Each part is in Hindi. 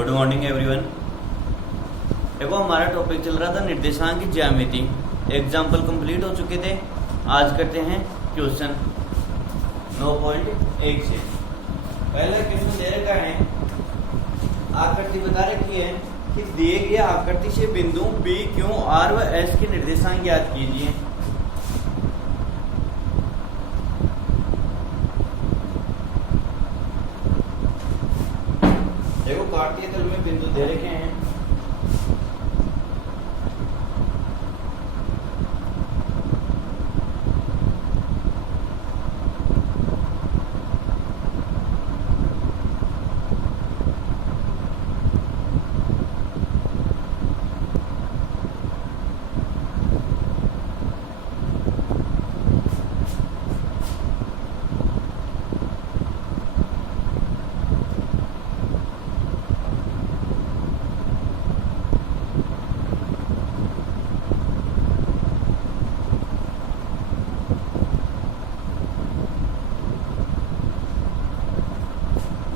Good morning everyone. देखो हमारा टॉपिक चल रहा था निर्देशांक की ज्यामिति। एग्जाम्पल कंप्लीट हो चुके थे। आज करते हैं क्वेश्चन 9.1 से। पहला क्वेश्चन दे रखा है, आकृति बता रखी है कि दिए गए आकृति से बिंदु बी क्यू आर व एस के निर्देशांक ज्ञात कीजिए। देखो कार्तीय तल में बिंदु दे रखे हैं।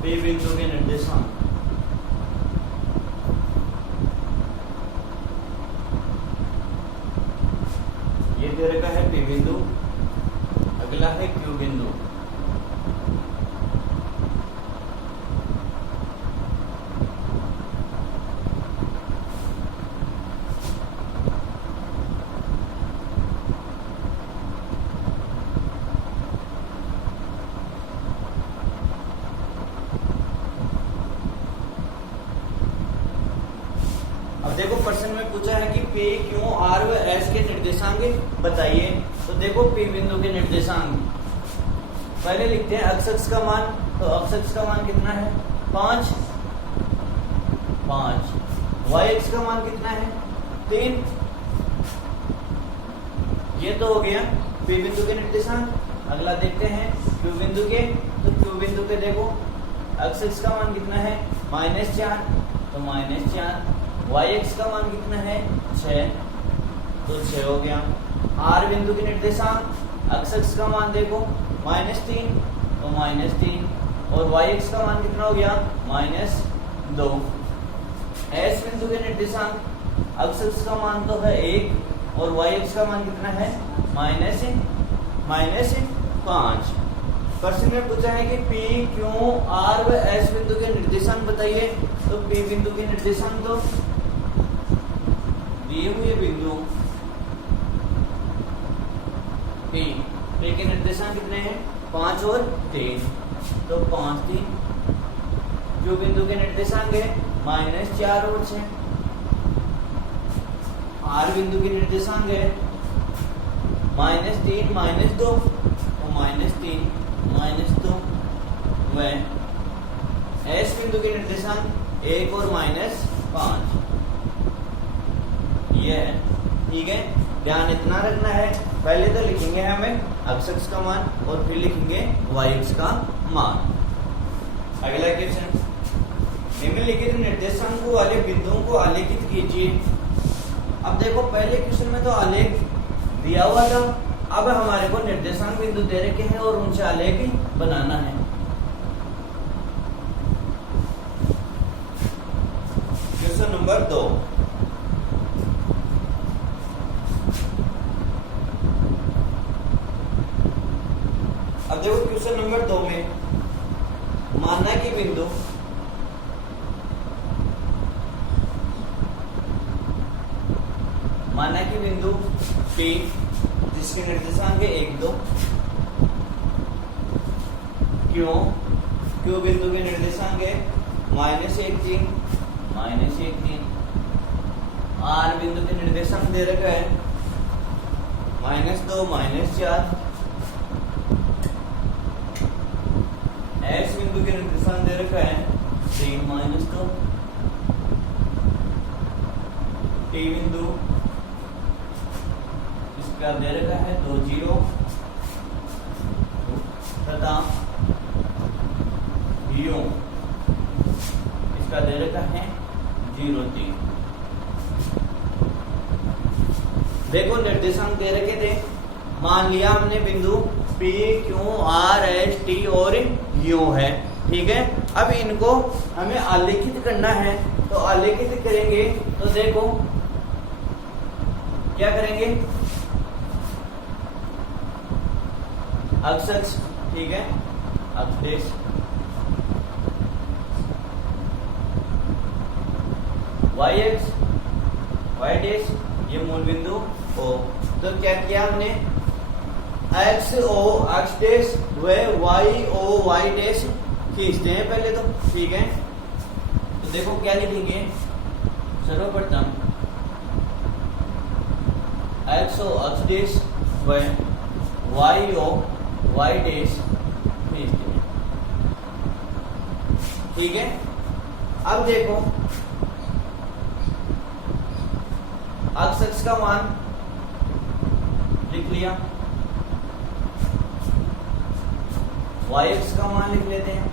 पी बिंदु के निर्देशांक ये दे रखा है पी बिंदु, अगला है क्यू बिंदु। अब देखो प्रश्न में पूछा है कि पी क्यू आर व एस के निर्देशांक बताइए। तो देखो पी बिंदु के निर्देशांक पहले लिखते हैं एक्स अक्ष का मान। तो एक्स अक्ष का मान कितना है 5, वाई अक्ष का मान कितना है 3। ये तो हो गया पी बिंदु के निर्देशांक। अगला देखते हैं क्यू बिंदु के। तो क्यू बिंदु के देखो एक्स अक्ष का मान कितना है -4, तो -4। वाई एक्स का मान कितना है 6, तो 6 हो गया। आर बिंदु के निर्देशांक एक्स अक्ष का मान देखो -3, तो -3 और वाई एक्स का मान कितना हो गया -2। एस बिंदु के निर्देशांक एक्स अक्ष का मान तो है 1 और वाई एक्स का मान कितना है -5। प्रश्न में पूछा है कि पी क्यू आर व एस बिंदु के निर्देशांक बताइए। तो पी बिंदु के निर्देशांक तो दिए हुए बिंदु पी के निर्देशांक कितने हैं 5 और 3, तो 5, 3। क्यू बिंदु के निर्देशांक है -4 और 6। आर बिंदु के निर्देशांक है -3, -2, तो -3, -2। व एस बिंदु के निर्देशांक 1 और -5। ये है, ठीक है। ध्यान इतना रखना है, पहले तो लिखेंगे हमें एक्स अक्ष का मान और फिर लिखेंगे वाई अक्ष का मान। अगला क्वेश्चन, निम्नलिखित निर्देशांकों वाले बिंदुओं को आलेखित कीजिए। अब देखो पहले क्वेश्चन में तो आलेख दिया हुआ था, अब हमारे को निर्देशांक बिंदु दे रखे हैं और उनसे आलेख बनाना है। Question number 2। अब देखो क्वेश्चन नंबर 2 में माना कि बिंदु P जिसके निर्देशांक है 1, 2। क्यू बिंदु के निर्देशांक है -1, 3, -1, 3। आर बिंदु के निर्देशांक दे रखा है -2, -4। एस बिंदु के निर्देशांक दे रखा है 3, -2। टी बिंदु इसका दे रखा है 2, 0 तथा यू इसका दे रखा है 0, 3। देखो निर्देशांक दे रखे थे, मान लिया हमने बिंदु P, Q, R, S, T और U है, ठीक है। अब इनको हमें आलेखित करना है, तो आलेखित करेंगे तो देखो क्या करेंगे, अक्ष, ठीक है, अक्ष dash, y x, y dash, ये मूल बिंदु ओ। तो क्या किया हमने, एक्स ओ एक्स डेश व वाई ओ वाई डेश खींचते हैं पहले तो, ठीक है। तो देखो क्या लिखेंगे, सर्वप्रथम एक्स ओ एक्स डेश व वाई ओ वाई डेश खींचते हैं, ठीक है। अब देखो अक्ष का मान लिख लिया, वाई एक्स का मान लिख लेते हैं,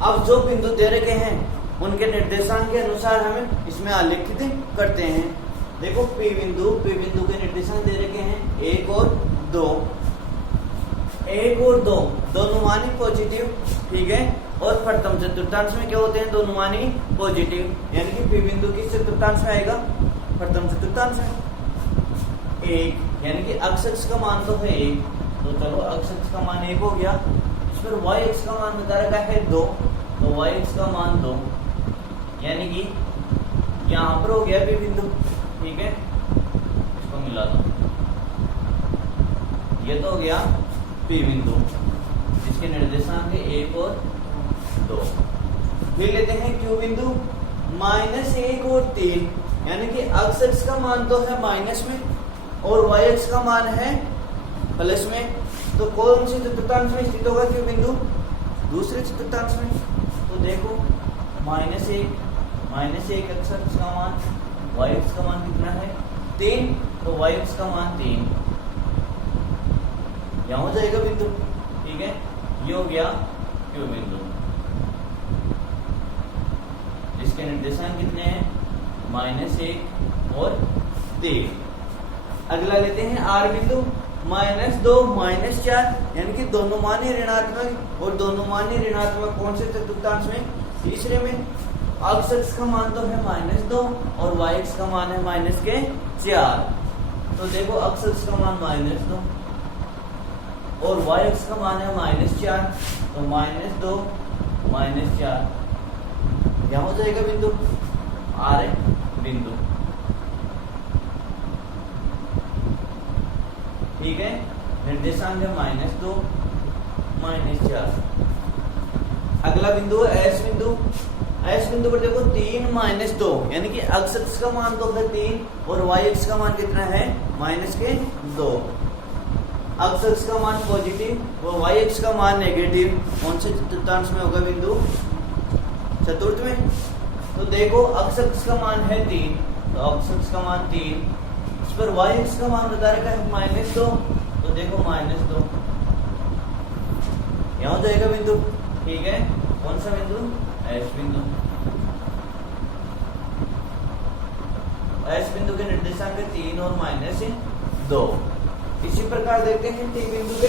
अब जो बिंदु दे रखे हैं उनके निर्देशांक के अनुसार हमें इसमें आलेखित करते हैं। देखो P बिंदु के निर्देशांक दे रखे हैं 1 और 2, 1 और 2 दोनों मान ही पॉजिटिव, ठीक है। और प्रथम चतुर्थांश में क्या होते हैं, दोनों मान ही पॉजिटिव, यानी कि P बिंदु किस चतुर्थांश में आएगा, प्रथम चतुर्थांश में 1, यानी कि अक्ष का मान तो है 1, तो चलो अक्ष का मान 1 हो गया। इस पर y एक्स का मान बता रखा है 2, तो y एक्स का मान 2, यानी कि यहां पर हो गया P बिंदु, ठीक है। इसको मिला दो, ये तो हो गया P बिंदु जिसके निर्देशांक है 1 और 2। फिर लेते हैं Q बिंदु -1 और 3, यानी कि अक्ष का मान तो है माइनस में और y एक्स का मान है प्लस में, तो कौन से चतुर्थांश में स्थित होगा Q बिंदु, दूसरे चतुर्थांश में। तो देखो -1 अक्ष का मान, y एक्स का मान कितना है 3, तो y एक्स का मान 3, यहां हो जाएगा बिंदु, ठीक है। ये हो गया Q बिंदु जिसके निर्देशांक कितने हैं, -1 और 3। अगला लेते हैं R बिंदु -2 -4, यानी कि दोनों मान ही ऋणात्मक, और दोनों मान ही ऋणात्मक कौन से चतुर्थांश में, तीसरे में। अक्ष का मान तो है -2 और y एक्स का मान है -4, तो देखो अक्ष का मान -2 और y एक्स का मान है -4, तो -2 -4 क्या हो जाएगा बिंदु, R बिंदु, ठीक है। निर्देशांक है -2 -4। अगला बिंदु है S बिंदु, S बिंदु पर देखो 3 -2, यानी कि अक्ष का मान तो है 3 और y एक्स का मान कितना है -2। अक्ष का मान पॉजिटिव और y एक्स का मान नेगेटिव, कौन से चतुर्थांश में होगा बिंदु, चतुर्थ में। तो देखो अक्ष का मान है 3, तो अक्ष का मान 3, इस पर y एक्स का मान बता रखा है -2, तो देखो -2 यहाँ हो जाएगा बिंदु, ठीक है। कौन सा बिंदु, S बिंदु। S बिंदु के निर्देशांक 3 और -2। इसी प्रकार देखते हैं T बिंदु के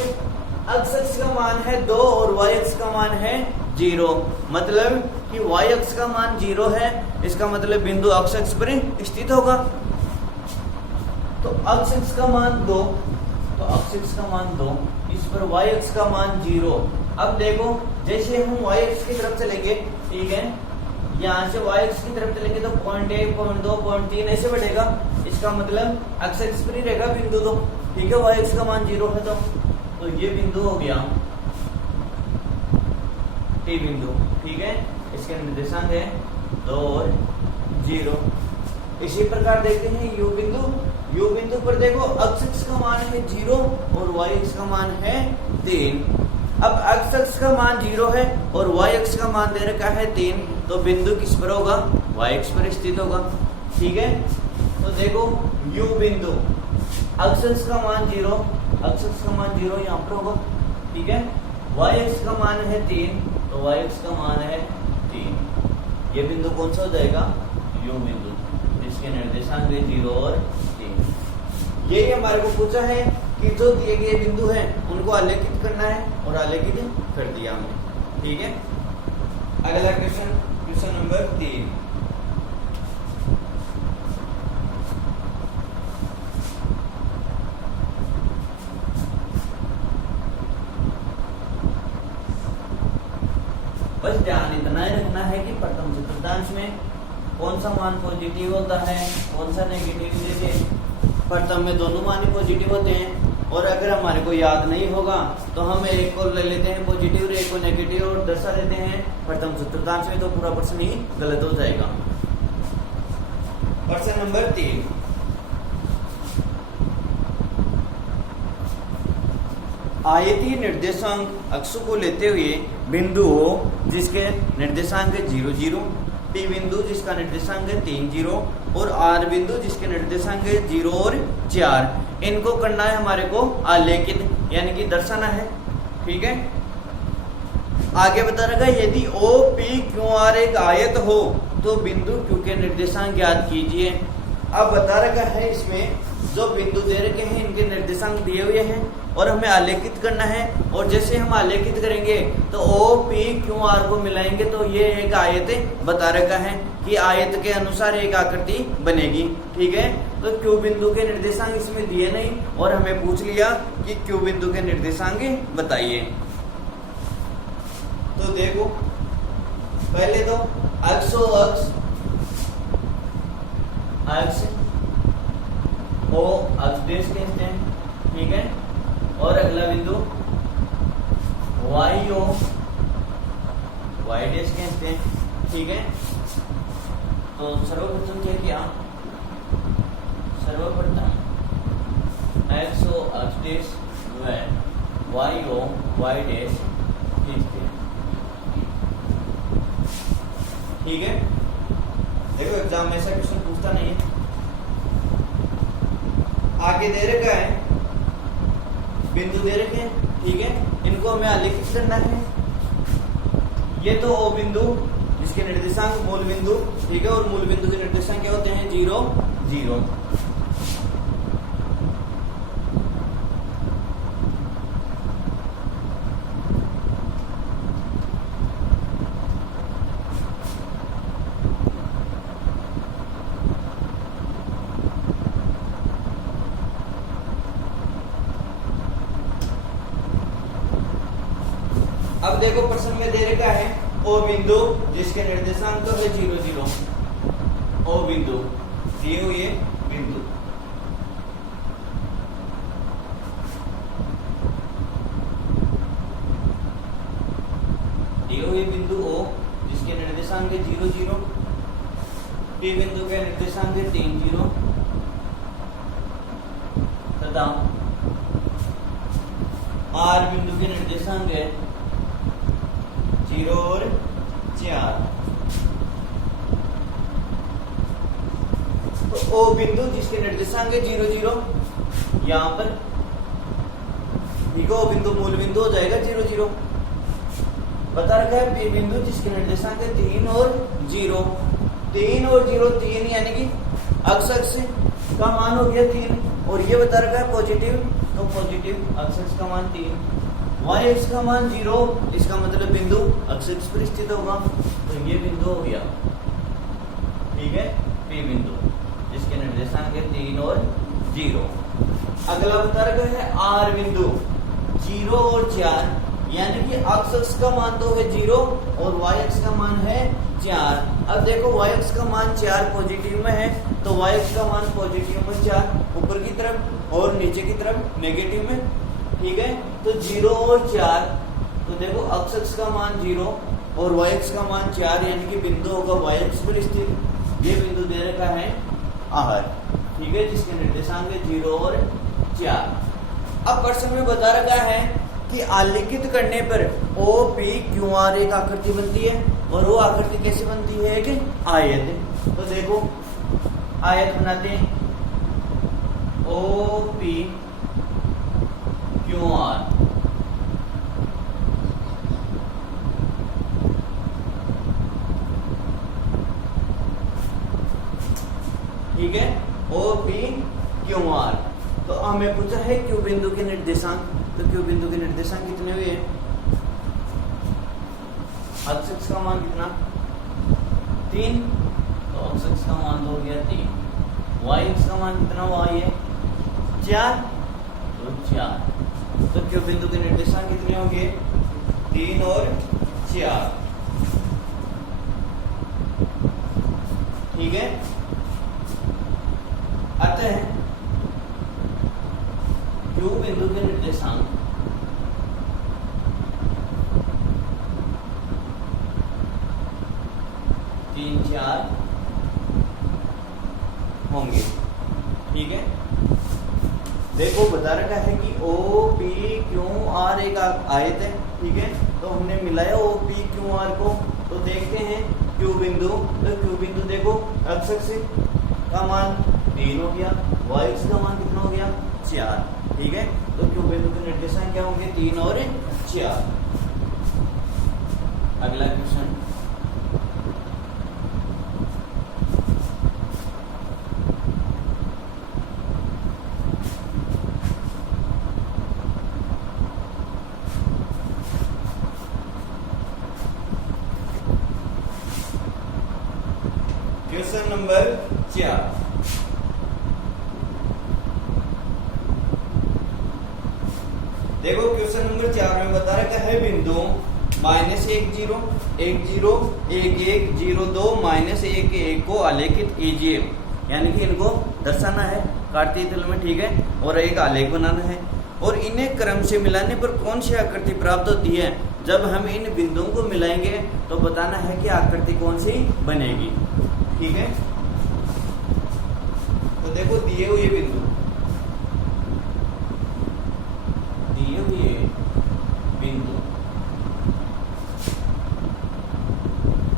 अक्ष का मान है 2 और y एक्स का मान है 0, मतलब कि y एक्स का मान 0 है, इसका मतलब बिंदु अक्ष पर स्थित होगा। तो अक्ष का मान 2, तो अक्ष का मान 2, इस पर y एक्स का मान 0। अब देखो जैसे हम y एक्स की तरफ चलेंगे, ठीक है, यहाँ से y एक्स की तरफ चलेंगे तो 0.1 0.2 0.3 ऐसे बढ़ेगा, इसका मतलब अक्ष पर ही रहेगा बिंदु, तो ठीक है, y एक्स का मान 0 है, तो ये बिंदु हो गया T बिंदु, ठीक है। इसके निर्देशांक है 2 और 0। इसी प्रकार देखते हैं U बिंदु। U बिंदु पर देखो अक्ष का मान है 0 और y एक्स का मान है 3। अब अक्ष का मान 0 है और y एक्स का मान दे रखा है 3, तो बिंदु किस पर होगा, y एक्स पर स्थित होगा, ठीक है। तो देखो U बिंदु अक्ष का मान 0, अक्ष का मान 0 यहाँ पर होगा, ठीक है। y एक्स का मान है 3, तो तो y का मान है 3। ये बिंदु कौन सा हो जाएगा? यू बिंदु, जिसके निर्देशांक 0 और 3। यही हमारे को पूछा है कि जो दिए गए बिंदु हैं उनको आलेखित करना है और आलेखित कर दिया हमने। ठीक है, अगला क्वेश्चन नंबर 3। बस ध्यान इतना ही रखना है कि प्रथम चतुर्थांश में कौन सा मान पॉजिटिव होता है, कौन सा नेगेटिव। जैसे प्रथम में दोनों मान पॉजिटिव होते हैं, और अगर हमारे को याद नहीं होगा तो हम एक को ले लेते हैं पॉजिटिव और एक को नेगेटिव और दर्शा देते हैं प्रथम चतुर्थांश में, तो पूरा प्रश्न ही गलत हो जाएगा। प्रश्न नंबर 3। आयतीय निर्देशांक अक्ष को लेते हुए बिंदु O जिसके निर्देशांक 0 0, P बिंदु जिसका निर्देशांक 3 0 और R बिंदु जिसके निर्देशांक 0 और 4, इनको करना है हमारे को आलेखित, यानी कि दर्शाना है। ठीक है, आगे बता रखा है यदि OPQR एक आयत हो तो बिंदु Q के निर्देशांक ज्ञात कीजिए। अब बता रखा है इसमें जो बिंदु दे रखे हैं इनके निर्देशांक दिए हुए हैं और हमें आलेखित करना है, और जैसे हम आलेखित करेंगे तो OPQR को मिलाएंगे तो ये एक आयत बता रखा है कि आयत के अनुसार एक आकृति बनेगी। ठीक है, तो Q बिंदु के निर्देशांक इसमें दिए नहीं और हमें पूछ लिया कि Q बिंदु के निर्देशांक बताइए। तो देखो पहले तो अक्ष O अक्ष देश कहते हैं। ठीक है, और अगला बिंदु YO y देश कहते हैं। ठीक है, तो सर्वप्रथम क्या किया, सर्वप्रथम XO अक्ष देश व YO y देश खींचते हैं। ठीक है, देखो एग्जाम में ऐसा क्वेश्चन पूछता नहीं है। आगे दे रखा है बिंदु दे रखे हैं। ठीक है, इनको हमें आलेखित करना है। ये तो O बिंदु जिसके निर्देशांक मूल बिंदु। ठीक है, और मूल बिंदु के निर्देशांक क्या होते हैं? 0 0। अब देखो प्रश्न में दे रखा है O बिंदु जिसके निर्देशांक तो है 0 0। O बिंदु दिए हुए बिंदु, दिए हुए बिंदु O जिसके निर्देशांक 0 0, P बिंदु के निर्देशांक 3 0 तथा R बिंदु के निर्देशांक 0 और 4। तो O बिंदु जिसके निर्देशांक 0 0, यहाँ पर O बिंदु मूल बिंदु हो जाएगा 0 0। बता रखा है P बिंदु जिसके निर्देशांक 3 और 0, 3 और 0 3, यानी कि अक्ष का मान हो गया 3, और ये बता रखा है पॉजिटिव, तो पॉजिटिव अक्ष का मान 3, y अक्ष का मान 0, इसका मतलब बिंदु अक्ष पर स्थित होगा, तो ये बिंदु हो गया। ठीक है, P बिंदु जिसके निर्देशांक 3 और 0। अगला बता रखा है R बिंदु 0 और 4, यानी कि अक्ष का मान तो है 0 और y अक्ष का मान है 4। अब देखो y अक्ष का मान 4 पॉजिटिव में है, तो y अक्ष का मान पॉजिटिव में 4 ऊपर की तरफ और नीचे की तरफ नेगेटिव में। ठीक है, तो 0 और 4, तो देखो अक्ष का मान 0 और y अक्ष का मान 4, यानी कि बिंदु होगा y अक्ष पर स्थित। ये बिंदु दे रखा है R। ठीक है, जिसके निर्देशांक 0 और 4। अब प्रश्न में बता रखा है कि आलेखित करने पर OPQR एक आकृति बनती है, और वो आकृति कैसे बनती है? एक आयत। तो देखो आयत बनाते हैं OPQR। ठीक है, ओ पी क्यू आर। तो हमें पूछा है क्यू बिंदु के निर्देशांक, तो क्यू बिंदु के निर्देशांक कितने हुए हैं? x अक्ष का मान कितना? 3, तो x अक्ष का मान तो हो गया 3। y अक्ष का मान कितना हुआ? ये 4, तो 4। तो क्यू बिंदु के निर्देशांक कितने होंगे? 3 और 4। ठीक है, अतः क्यू बिंदु के निर्देशांक तीन चार होंगे। ठीक है, देखो बता रखा है कि ओ पी क्यू आर एक आयत है। ठीक है, तो हमने मिलाया ओ पी क्यू आर को, तो देखते हैं क्यू बिंदु। तो क्यू बिंदु देखो x अक्ष का मान 3 हो गया, y अक्ष का मान कितना हो गया? 4। ठीक है, तो क्यू बिंदु के निर्देशांक क्या होंगे? 3 और 4। अगला क्वेश्चन, क्वेश्चन नंबर 4। देखो क्वेश्चन नंबर 4 में बता रखा है बिंदु -1 0 1 0 1 1 0 2 -1 1 को आलेखित कीजिए। यानी कि इनको दर्शाना है कार्तीय तल में। ठीक है, और एक आलेख बनाना है, और इन्हें क्रम से मिलाने पर कौन सी आकृति प्राप्त होती है? जब हम इन बिंदुओं को मिलाएंगे तो बताना है कि आकृति कौन सी बनेगी। ठीक है, तो देखो दिए हुए बिंदु,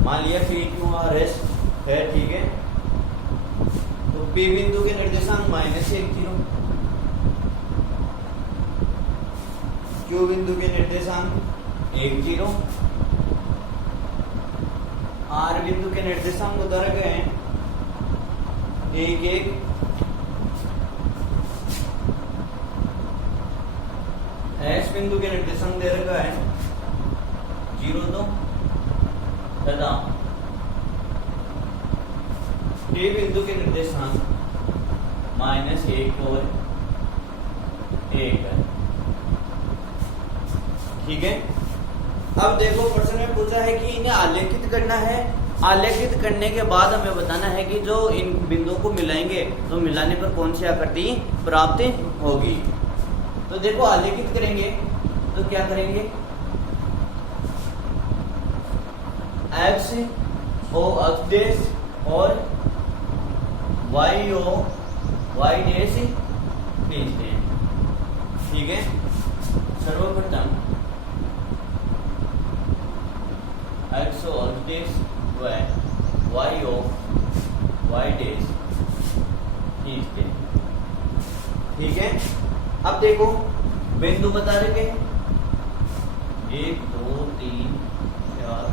मान लिया पी क्यू आर एस है। ठीक है, तो पी बिंदु के निर्देशांक -1 0, क्यू बिंदु के निर्देशांक 1 0, आर बिंदु के निर्देशांक बता रखे हैं 1 1, एस बिंदु के निर्देशांक दे रखा है 0 2 तथा डी बिंदु के निर्देशांक -1 और 1 है। ठीक है, अब देखो प्रश्न में पूछा है कि इन्हें आलेखित करना है। आलेखित करने के बाद हमें बताना है कि जो इन बिंदुओं को मिलाएंगे तो मिलाने पर कौन सी आकृति प्राप्त होगी। तो देखो आलेखित करेंगे तो क्या करेंगे? एक्स ओ अक्ष देश और वाई ओ वाई देश खींचते हैं। ठीक है, सर्वप्रथम एक्स ओ अक्ष देश व वाई ओ वाई देश खींचते हैं। ठीक है, अब देखो बिंदु बता रखे 1 2 3 4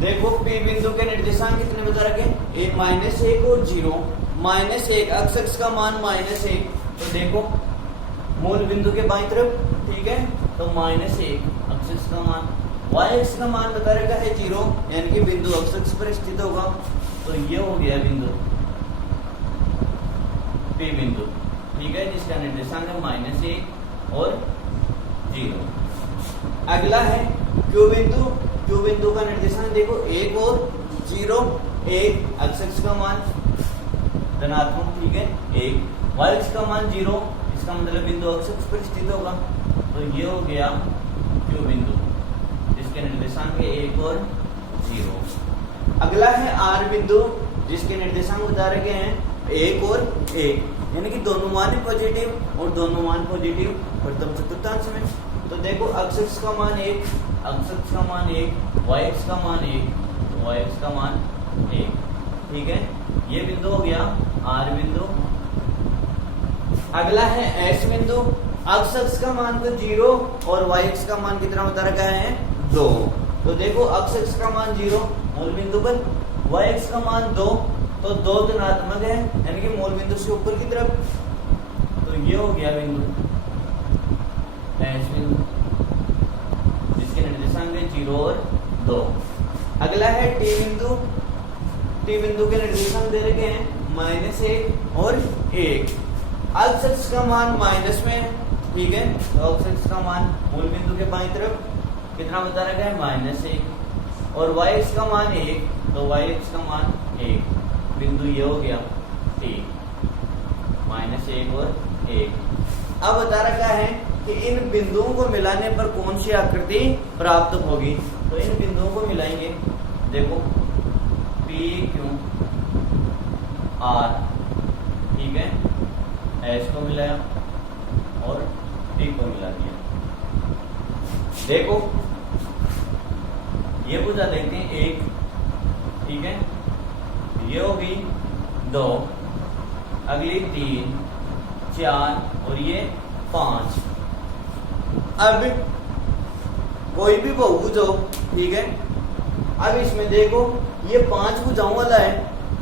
देखो P बिंदु के निर्देशांक कितने बता रखे? -1 और 0। -1 x का मान -1, तो देखो मूल बिंदु के बाईं तरफ। ठीक है, तो -1 x का मान, y का मान बता रखा है 0, यानी कि बिंदु x पर स्थित होगा। तो ये हो गया बिंदु P बिंदु। ठीक है, जिसका निर्देशांक है -1 और 0। अगला है Q बिंदु। Q बिंदु का निर्देशांक देखो 1 और 0 1 x का मान धनात्मक। ठीक है, 1 y का मान 0, इसका मतलब बिंदु x पर स्थित होगा। तो ये हो गया Q बिंदु, जिसके निर्देशांक है 1 और 0। अगला है R बिंदु, जिसके निर्देशांक बता रखे हैं 1 और 1, यानी कि दोनों मान पॉजिटिव और दोनों मान पॉजिटिव प्रथम चतुर्थांश में। तो देखो x का मान 1, x का मान 1, y का मान 1, तो y का मान 1। ठीक है, ये बिंदु हो गया R बिंदु। अगला है एस बिंदु। x अक्ष का मान तो 0 और y अक्ष का मान कितना बता रखा है 2। तो देखो x अक्ष का मान 0 मूल बिंदु पर, y अक्ष का मान 2, तो 2 धनात्मक है यानी कि मूल बिंदु से ऊपर की तरफ। तो ये हो गया बिंदु एस बिंदु जिसके निर्देशांक है 0 और 2। अगला है टी बिंदु। टी बिंदु के निर्देशांक दे रखे हैं -1 और 1। x अक्ष का मान माइनस में है, ठीक है, तो x अक्ष का मान मूल बिंदु के बाईं तरफ कितना बता रखा है -1 और y अक्ष का मान 1, तो y अक्ष का मान 1। बिंदु ये हो गया T -1 और 1। अब बता रखा है कि इन बिंदुओं को मिलाने पर कौन सी आकृति प्राप्त होगी। तो इन बिंदुओं को मिलाएंगे, देखो P Q R, ठीक है, S को मिलाया और T को मिला दिया। देखो ये बुझा देखते हैं 1, ठीक है, ये होगी 2, अगली 3, 4 और ये 5। अब कोई भी बहुभुज हो, ठीक है, अब इसमें देखो ये 5 भुजाओं वाला है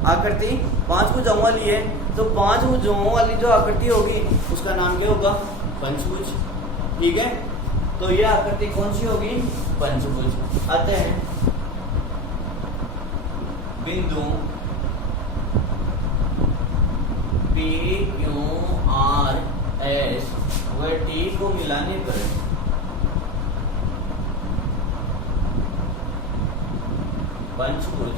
आकृति, 5 भुजाओं वाली है, तो 5 भुजाओं वाली जो आकृति होगी उसका नाम क्या होगा पंचभुज, ठीक है। तो ये आकृति कौन सी होगी पंचभुज। अतः बिंदु P Q R S व T को मिलाने पर पंचभुज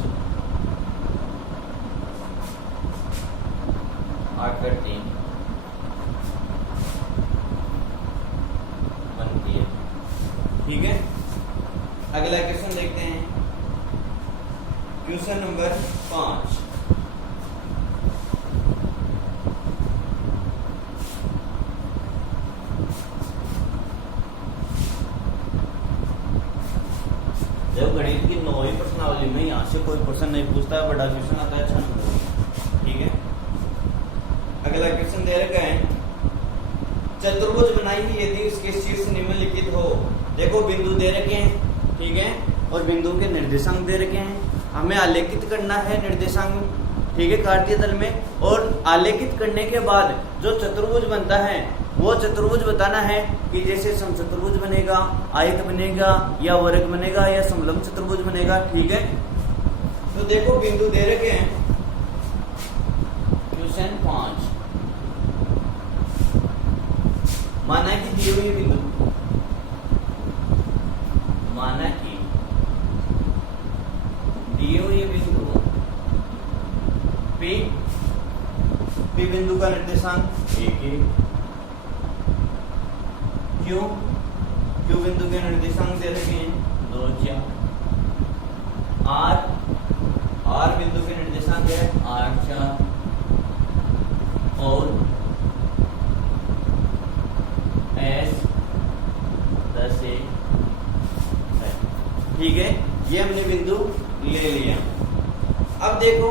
आकृति बनती है, ठीक है। अगला क्वेश्चन देखते हैं, क्वेश्चन नंबर 5। जब गणित की 9वीं प्रश्नावली में यहाँ से कोई प्रश्न नहीं पूछता है, बड़ा क्वेश्चन आता है अच्छा नंबर, ठीक है। अगला क्वेश्चन दे रखा है, चतुर्भुज बनाइए यदि उसके शीर्ष निम्नलिखित हो। देखो बिंदु दे रखे हैं, ठीक है, और बिंदु के निर्देशांक दे रखे हैं। हमें आलेखित करना है निर्देशांक, ठीक है, कार्तीय तल में, और आलेखित करने के बाद जो चतुर्भुज बनता है वो चतुर्भुज बताना है कि जैसे समचतुर्भुज बनेगा, आयत बनेगा, या वर्ग बनेगा, या समलंब चतुर्भुज बनेगा, ठीक है। तो देखो बिंदु दे रखे हैं, क्वेश्चन 5, माना कि दिए हुए बिंदु, माना कि दिए हुए बिंदु P बिंदु का निर्देशांक 1, Q बिंदु के निर्देशांक दे रखे हैं 2, 4, R बिंदु के निर्देशांक है 8, 4 और S 10, 1 है, ठीक है। ये हमने बिंदु ले लिया। अब देखो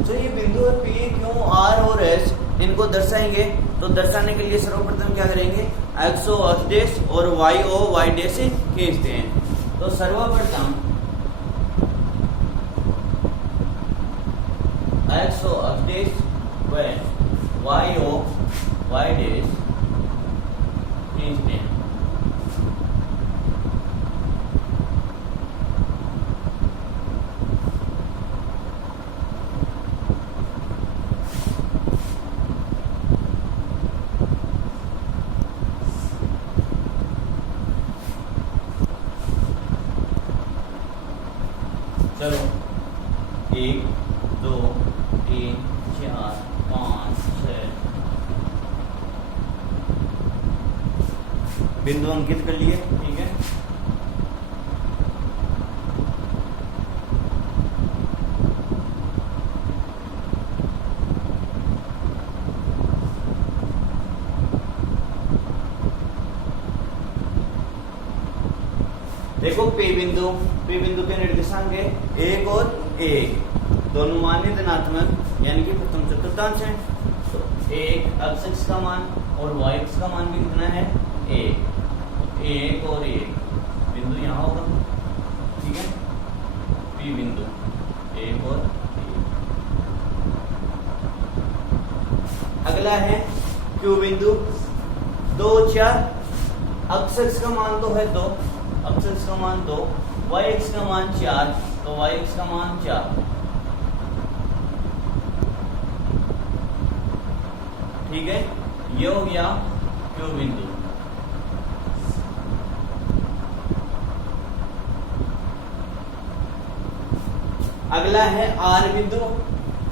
जो ये बिंदु है P, Q, R और S, इनको दर्शाएंगे। तो दर्शाने के लिए सर्वप्रथम क्या करेंगे, X O X डैश और Y O Y डैश खींचते हैं। तो सर्वप्रथम X O X डैश व Y O Y डैश खींचते हैं। चलो 1, 2, 3, 4, 5, 6 बिंदु अंकित कर लिए, ठीक है। देखो P बिंदु के निर्देशांक है 1 और 1, दोनों मान्य धनात्मक यानी कि प्रथम चतुर्थांश है। तो एक x का मान और y का मान भी कितना है, एक और एक बिंदु यहाँ होगा, ठीक है, P बिंदु एक और एक। अगला है Q बिंदु 2 4, x का मान तो है 2, x का मान 2, y का मान 4, तो y का मान 4, ठीक है, ये हो गया Q बिंदु। अगला है R बिंदु।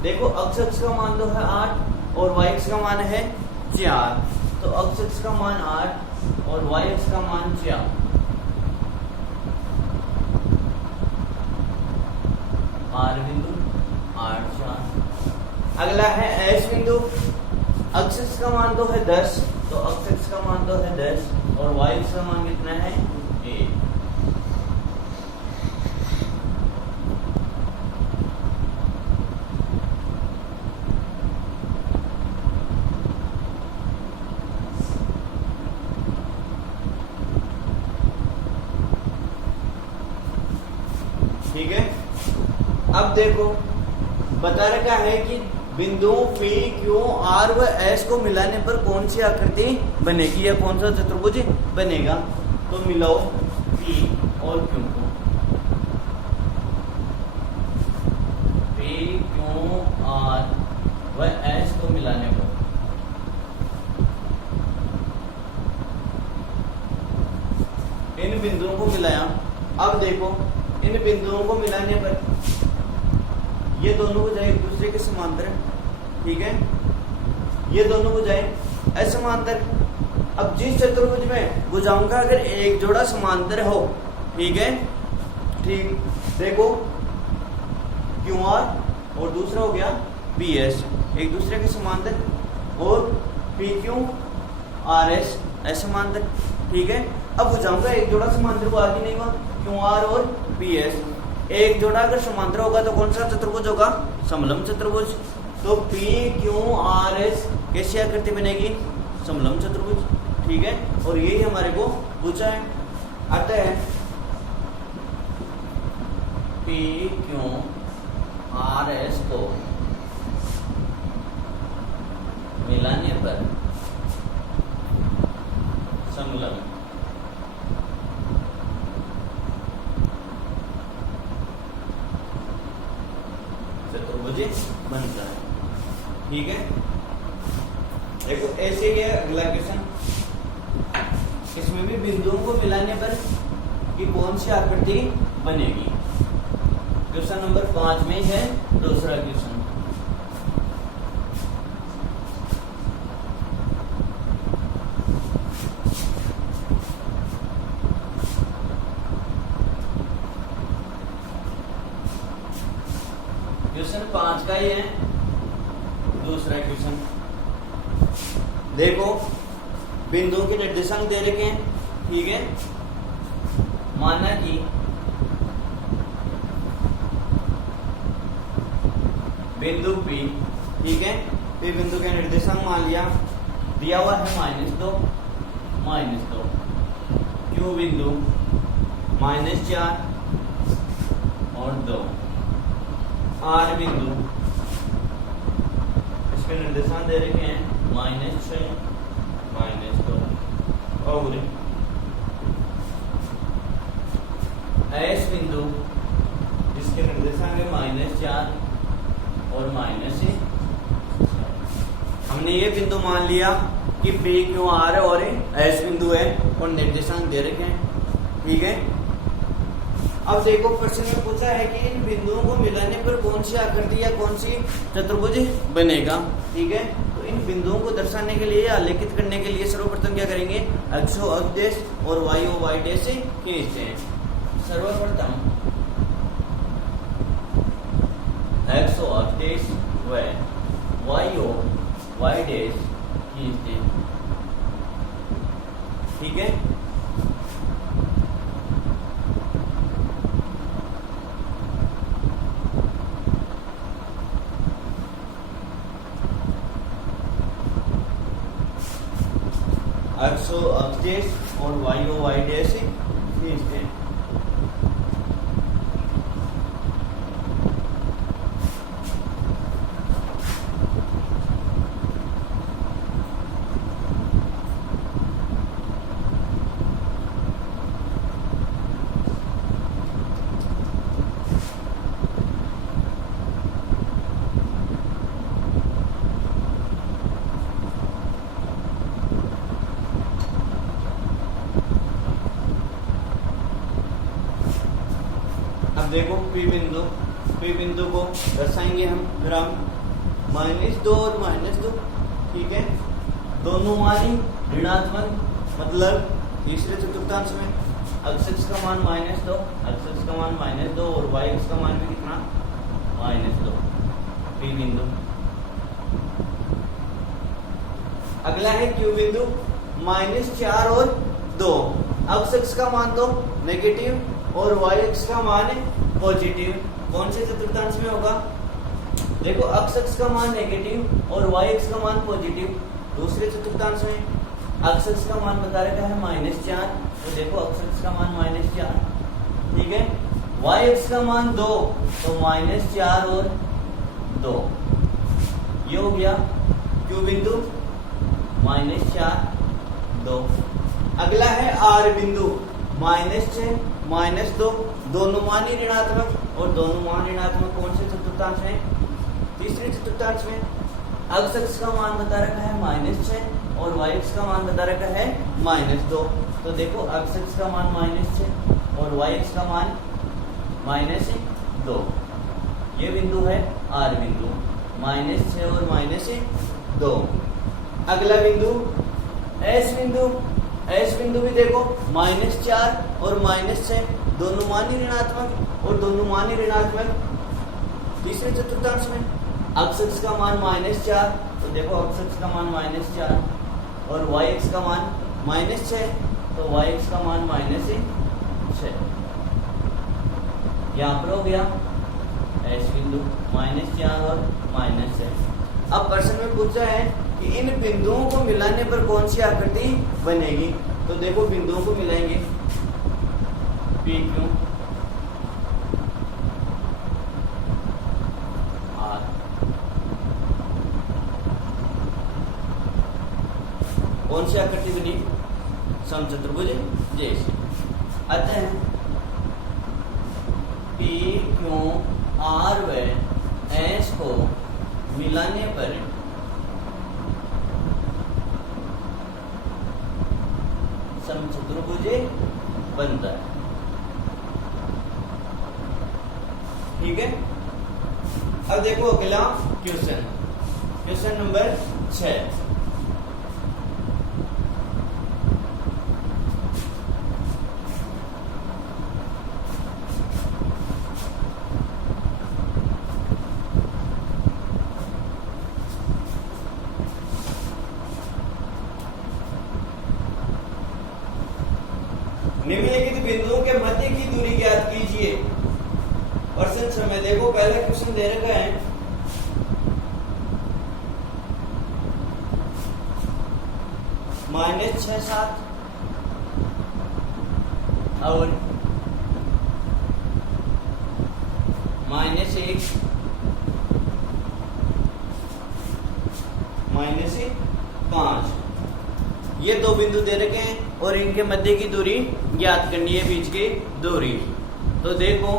देखो x का मान तो है 8 और y का मान है 4, तो x का मान 8 और y का मान 4। R बिंदु 8 4। अगला है S बिंदु। x का मान तो है 10, तो x का मान तो है 10 और y का मान कितना है 1। ठीक है, अब देखो बता रखा है कि बिंदुओं P, Q, R व S को मिलाने पर कौन सी आकृति बनेगी या कौन सा चतुर्भुज बनेगा। तो मिलाओ P और Q को, P, Q, R व S को मिलाने पर इन बिंदुओं को मिलाया। अब देखो इन बिंदुओं को मिलाने पर ये दोनों हो जाए एक दूसरे के समांतर, ठीक है, ये दोनों हो जाए असमांतर। अब जिस चतुर्भुज में भुजाओं का अगर एक जोड़ा समांतर हो, ठीक है, ठीक, देखो QR और दूसरा हो गया PS एक दूसरे के समांतर, और PQ RS असमांतर, ठीक है। अब भुजाओं का एक जोड़ा समांतर हुआ कि नहीं हुआ, QR और PS एक जोड़ा अगर समांतर होगा तो कौन सा चतुर्भुज होगा, समलंब चतुर्भुज। तो PQRS कैसी आकृति बनेगी, समलंब चतुर्भुज, ठीक है, और यही हमारे को पूछा है। अतः PQRS को मिलाने पर समलंब चतुर्भुज बनता है, ठीक है। देखो ऐसे ही है अगला क्वेश्चन, इसमें भी बिंदुओं को मिलाने पर कि कौन सी आकृति बनेगी। क्वेश्चन नंबर 5 में है दूसरा क्वेश्चन। क्वेश्चन 5 का ही है दूसरा क्वेश्चन। देखो बिंदुओं के निर्देशांक दे रखे हैं, ठीक है, माना कि बिंदु P, ठीक है, P बिंदु के निर्देशांक मान लिया, दिया हुआ है -2 Q बिंदु -4 और 2, R बिंदु इसके निर्देशांक दे रखे हैं -6 -2 और S बिंदु इसके निर्देशांक है -4 और -6। हमने ये बिंदु मान लिया कि P Q R और S बिंदु है और निर्देशांक दे रखे हैं, ठीक है। अब देखो प्रश्न में पूछा है कि इन बिंदुओं को मिलाने पर कौन सी आकृति या कौन सी चतुर्भुज बनेगा, ठीक है। तो इन बिंदुओं को दर्शाने के लिए या आलेखित करने के लिए सर्वप्रथम क्या करेंगे, अक्षो अक्षदेश और वायु वाई डैश से खींचते हैं। सर्वप्रथम एक्स अक्षदेश व वायु वाई डैश खींचते हैं, ठीक है। एक्स ओ एक्स डैश और वाई ओ वाई डैश खींचते हैं। अब देखो P बिंदु को दर्शाएंगे हम ग्राम -2 और -2, ठीक है। दोनों मानी ऋणात्मक, मतलब तीसरे चतुर्थांश में x का मान -2, x का मान -2 और y का मान भी कितना -2, P बिंदु। अगला है Q बिंदु -4 और 2, x का मान तो नेगेटिव और y का मान पॉजिटिव। कौन से चतुर्थांश में होगा? देखो x का मान नेगेटिव और y का मान पॉजिटिव। दूसरे चतुर्थांश में x का मान बता रखा है -4, तो देखो x का मान -4, ठीक है। y का मान 2, तो -4 और 2, ये हो गया Q बिंदु -4 2। अगला है R बिंदु -6 -2, दोनों मान ही ऋणात्मक और दोनों मान ऋणात्मक। कौन से चतुर्थांश में? तीसरे चतुर्थांश में। x का मान बता रखा है -6 और y का मान बता रखा है -2, तो देखो x का मान -6 और y का मान -2, ये बिंदु है R बिंदु -6 और -2। अगला बिंदु S बिंदु भी देखो -4 और -6, दोनों मान ही ऋणात्मक और दोनों मान ही ऋणात्मक। तीसरे चतुर्थांश में x का मान -4, तो देखो x का मान -4 और y का मान -6, तो y का मान -6, यहाँ पर हो गया S बिंदु -4 और -6। अब प्रश्न में पूछा है कि इन बिंदुओं को मिलाने पर कौन सी आकृति बनेगी, तो देखो बिंदुओं को मिलाएंगे PQ R, कौन सी आकृति बनी? समचतुर्भुज जैसी। अतः PQ R व S को मिलाने पर समचतुर्भुज बनता है, ठीक है। अब देखो अगला क्वेश्चन नंबर 6। निम्नलिखित बिंदुओं के मध्य की दूरी ज्ञात कीजिए। प्रश्न समय देखो, पहला क्वेश्चन दे रखा है -6 7 और -1 -5, ये दो बिंदु दे रखे हैं और इनके मध्य की दूरी ज्ञात करनी है, बीच की दूरी। तो देखो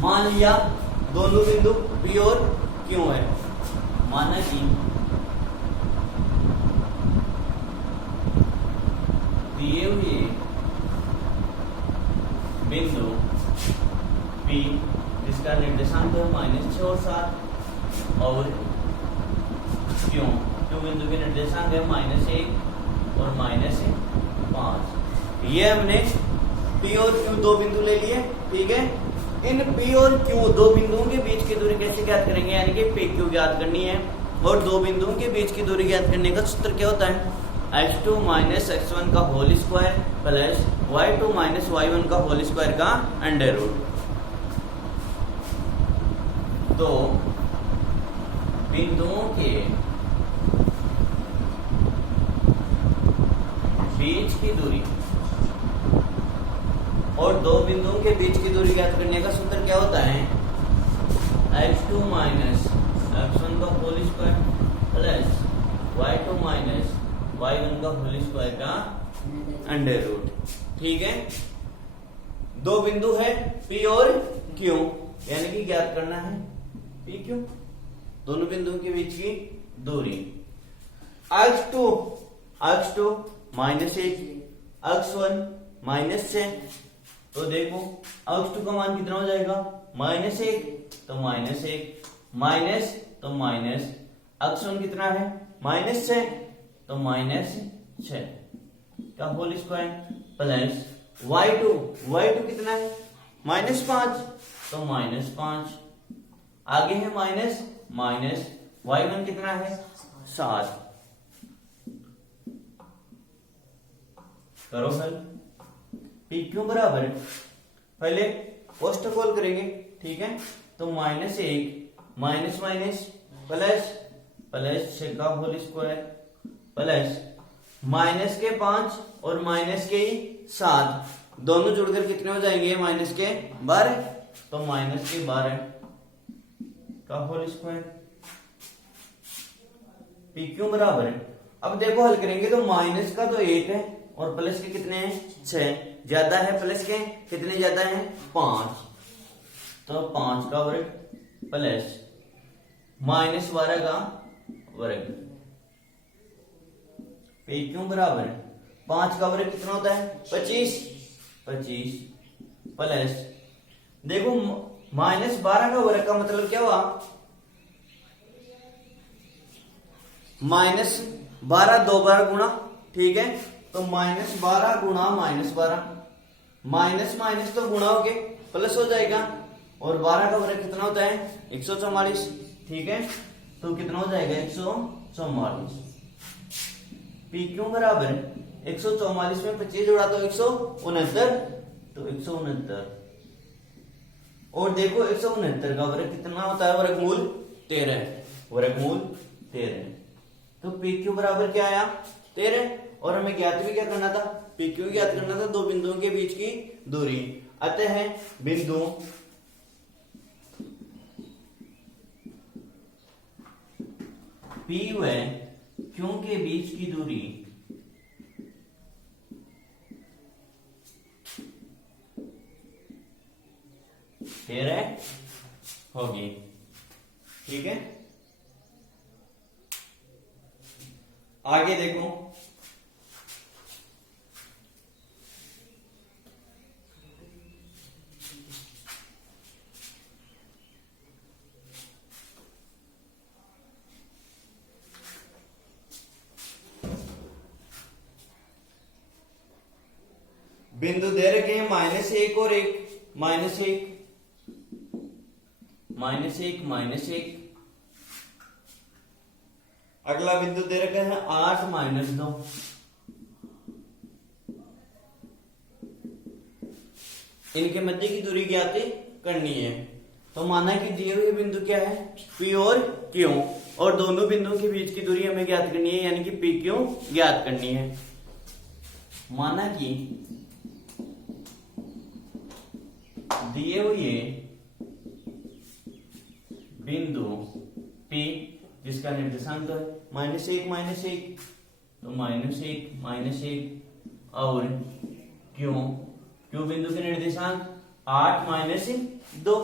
मान लिया दोनों बिंदु P और Q है, माना कि दिए हुए बिंदु P जिसका निर्देशांक है -6 और 7 और Q बिंदु के निर्देशांक है -1 और -5। ये हमने P और Q दो बिंदु ले लिए, ठीक है। इन P और Q दो बिंदुओं के बीच की दूरी कैसे ज्ञात करेंगे, यानी कि PQ ज्ञात करनी है। और दो बिंदुओं के बीच की दूरी ज्ञात करने का सूत्र क्या होता है? h2 - x1 का whole square plus y2 - y1 का होल स्क्वायर का अंडर रूट। तो बिंदुओं के बीच की दूरी और दो बिंदुओं के बीच की दूरी ज्ञात करने का सूत्र क्या होता है? x2 माइनस x1 का whole square plus y2 minus y1 का होल स्क्वायर का अंडर रूट। ठीक है, दो बिंदु है P और Q, यानी कि ज्ञात करना है P Q, दोनों बिंदुओं के बीच की दूरी। x2 माइनस 1, x1 माइनस 6, तो देखो x2 का मान कितना हो जाएगा? माइनस 1, तो माइनस 1 माइनस तो माइनस, x1 कितना है? माइनस 6, तो माइनस 6 का होल स्क्वायर प्लस y2 कितना है? माइनस 5, तो माइनस 5, आगे है माइनस माइनस, y1 कितना है? 7। करो हल। P क्यों बराबर, पहले पोस्ट कॉल करेंगे। ठीक है, तो minus 1 minus minus plus plus 6 का होल स्क्वायर प्लस माइनस के 5 और माइनस के 7, दोनों जुड़कर कितने हो जाएंगे? माइनस के 12, तो माइनस के 12 का होल स्क्वायर। P क्यों बराबर है, अब देखो हल करेंगे तो माइनस का तो 1 है और प्लस के कितने हैं? 6, ज्यादा है प्लस के कितने ज्यादा हैं? 5, तो 5 का वर्ग प्लस माइनस 12 का वर्ग। P क्यों बराबर है? 5 का वर्ग कितना होता है? 25 प्लस देखो माइनस 12 का वर्ग का मतलब क्या हुआ? माइनस 12 दो बार गुणा। ठीक है, तो माइनस 12 गुणा माइनस 12, माइनस माइनस तो गुणा हो गए प्लस हो जाएगा, और 12 का वर्ग कितना होता है? 144। ठीक है, तो कितना हो जाएगा? 144। P क्यों बराबर है? 144 में 25 जोड़ा तो 169, तो 169, और देखो 169 का वर्ग कितना होता है? वर्गमूल 13, वर्गमूल 13, तो P क्यों बराबर क्या आया? 13। और हमें ज्ञात भी क्या करना था? P क्यों ज्ञात करना था? दो बिंदुओं के बीच की दूरी। अतः बिंदु P व Q के बीच की दूरी होगी। ठीक है, आगे देखो, बिंदु दे रखे हैं -1 और 1, -1 -1 अगला बिंदु दे रखा है 8 -2। इनके मध्य की दूरी ज्ञात करनी है। तो माना कि दिए हुए बिंदु क्या है? P और Q, और दोनों बिंदुओं के बीच की दूरी हमें ज्ञात करनी है, यानी कि P Q ज्ञात करनी है। माना कि दिए हुए बिंदु P, जिसका निर्देशांक है -1 -1, तो -1 और Q बिंदु के निर्देशांक 8 -2, तो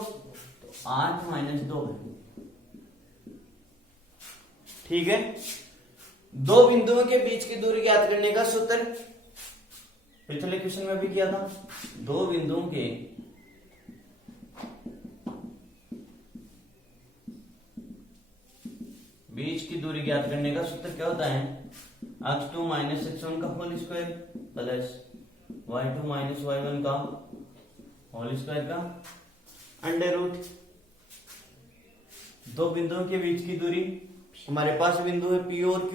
8 -2 है। ठीक है, दो बिंदुओं के बीच की दूरी ज्ञात करने का सूत्र पिछले क्वेश्चन में भी किया था। दो बिंदुओं के बीच की दूरी ज्ञात करने का सूत्र क्या होता है? x2 x1 का whole square plus y2 y1 का होल स्क्वायर का अंडर रूट। दो बिंदुओं के बीच की दूरी, हमारे पास बिंदु है P और Q,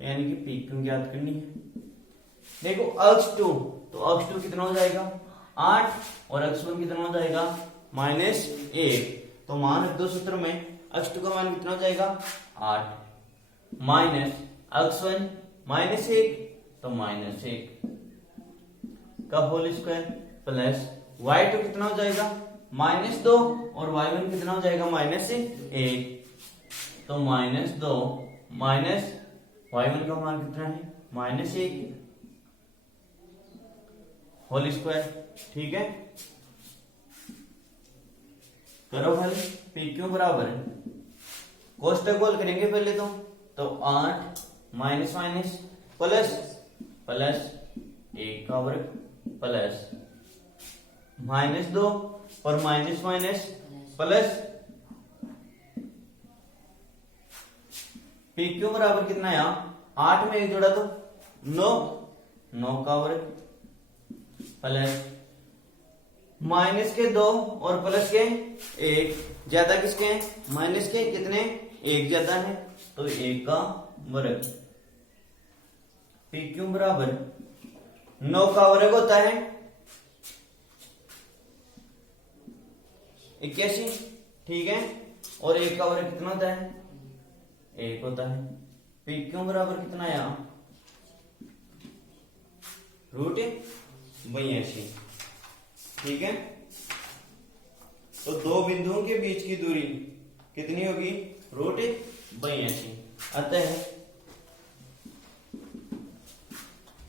यानी कि P Q ज्ञात करनी है। देखो x2, तो x2 कितना हो जाएगा? 8, और x1 कितना हो जाएगा? -1। तो मान रख दो सूत्र में, x2 का मान कितना हो जाएगा? 8 माइनस x1 -1, तो -1 का होल स्क्वायर प्लस y2 कितना हो जाएगा -2 और y1 कितना हो जाएगा -1, तो -2 माइनस y1 का मान कितना है -1 होल स्क्वायर। ठीक है, करो हल। पी क्यू बराबर कोष्टक गोल करेंगे पहले तो 8 माइनस माइनस प्लस प्लस 1 का वर्ग प्लस -2 और minus minus plus P Q बराबर कितना है 8 में 1 जोड़ा तो 9 का वर्ग प्लस माइनस के 2 और प्लस के 1 ज्यादा किसके हैं माइनस के, कितने 1 ज्यादा है तो 1 का वर्ग। पी क्यू बराबर 9 का वर्ग होता है 81, ठीक है, और 1 का वर्ग कितना होता है 1 होता है। पी क्यू बराबर कितना आया √82, ठीक है। तो दो बिंदुओं के बीच की दूरी कितनी होगी √82। अतः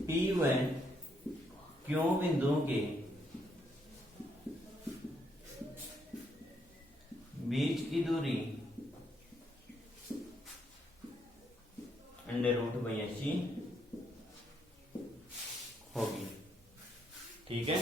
P व Q बिंदुओं के बीच की दूरी √82 होगी, ठीक है।